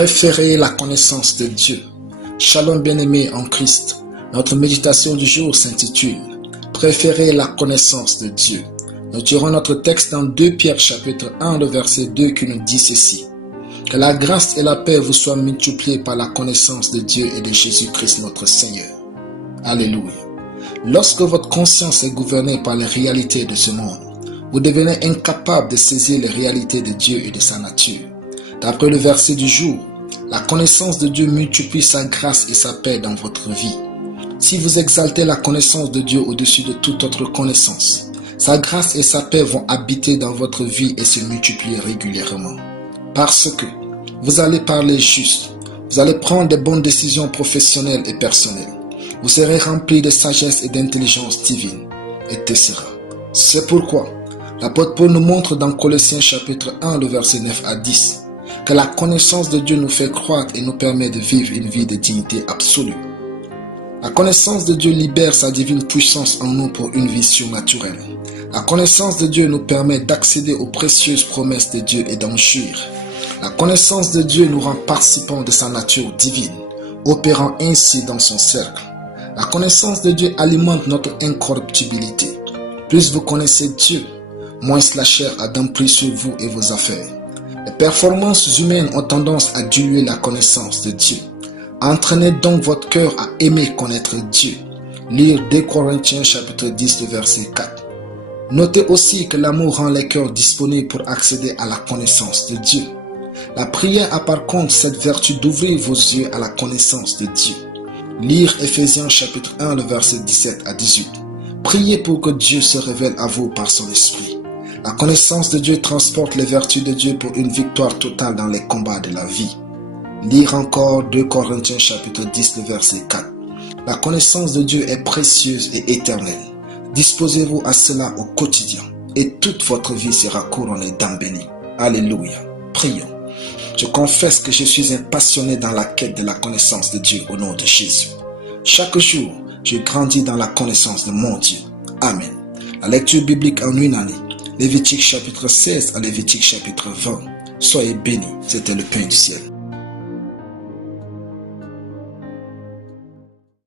Préférez la connaissance de Dieu. Shalom bien-aimés en Christ. Notre méditation du jour s'intitule « Préférez la connaissance de Dieu ». Nous tirons notre texte dans 2 Pierre chapitre 1, le verset 2 qui nous dit ceci. Que la grâce et la paix vous soient multipliées par la connaissance de Dieu et de Jésus-Christ notre Seigneur. Alléluia. Lorsque votre conscience est gouvernée par les réalités de ce monde, vous devenez incapable de saisir les réalités de Dieu et de sa nature. D'après le verset du jour, la connaissance de Dieu multiplie sa grâce et sa paix dans votre vie. Si vous exaltez la connaissance de Dieu au-dessus de toute autre connaissance, sa grâce et sa paix vont habiter dans votre vie et se multiplier régulièrement. Parce que vous allez parler juste, vous allez prendre de bonnes décisions professionnelles et personnelles. Vous serez rempli de sagesse et d'intelligence divine, etc. C'est pourquoi l'apôtre Paul nous montre dans Colossiens chapitre 1, le verset 9 à 10, que la connaissance de Dieu nous fait croître et nous permet de vivre une vie de dignité absolue. La connaissance de Dieu libère sa divine puissance en nous pour une vie surnaturelle. La connaissance de Dieu nous permet d'accéder aux précieuses promesses de Dieu et d'en jouir. La connaissance de Dieu nous rend participants de sa nature divine, opérant ainsi dans son cercle. La connaissance de Dieu alimente notre incorruptibilité. Plus vous connaissez Dieu, moins la chair a d'emprise sur vous et vos affaires. Les performances humaines ont tendance à diluer la connaissance de Dieu. Entraînez donc votre cœur à aimer connaître Dieu. Lire 2 Corinthiens chapitre 10, verset 4. Notez aussi que l'amour rend les cœurs disponibles pour accéder à la connaissance de Dieu. La prière a par contre cette vertu d'ouvrir vos yeux à la connaissance de Dieu. Lire Ephésiens chapitre 1, le verset 17 à 18. Priez pour que Dieu se révèle à vous par son esprit. La connaissance de Dieu transporte les vertus de Dieu pour une victoire totale dans les combats de la vie. Lire encore 2 Corinthiens chapitre 10, le verset 4. La connaissance de Dieu est précieuse et éternelle. Disposez-vous à cela au quotidien et toute votre vie sera couronnée d'âmes bénies. Alléluia. Prions. Je confesse que je suis un passionné dans la quête de la connaissance de Dieu au nom de Jésus. Chaque jour, je grandis dans la connaissance de mon Dieu. Amen. La lecture biblique en une année. Lévitique chapitre 16 à Lévitique chapitre 20. Soyez bénis, c'était le pain du ciel.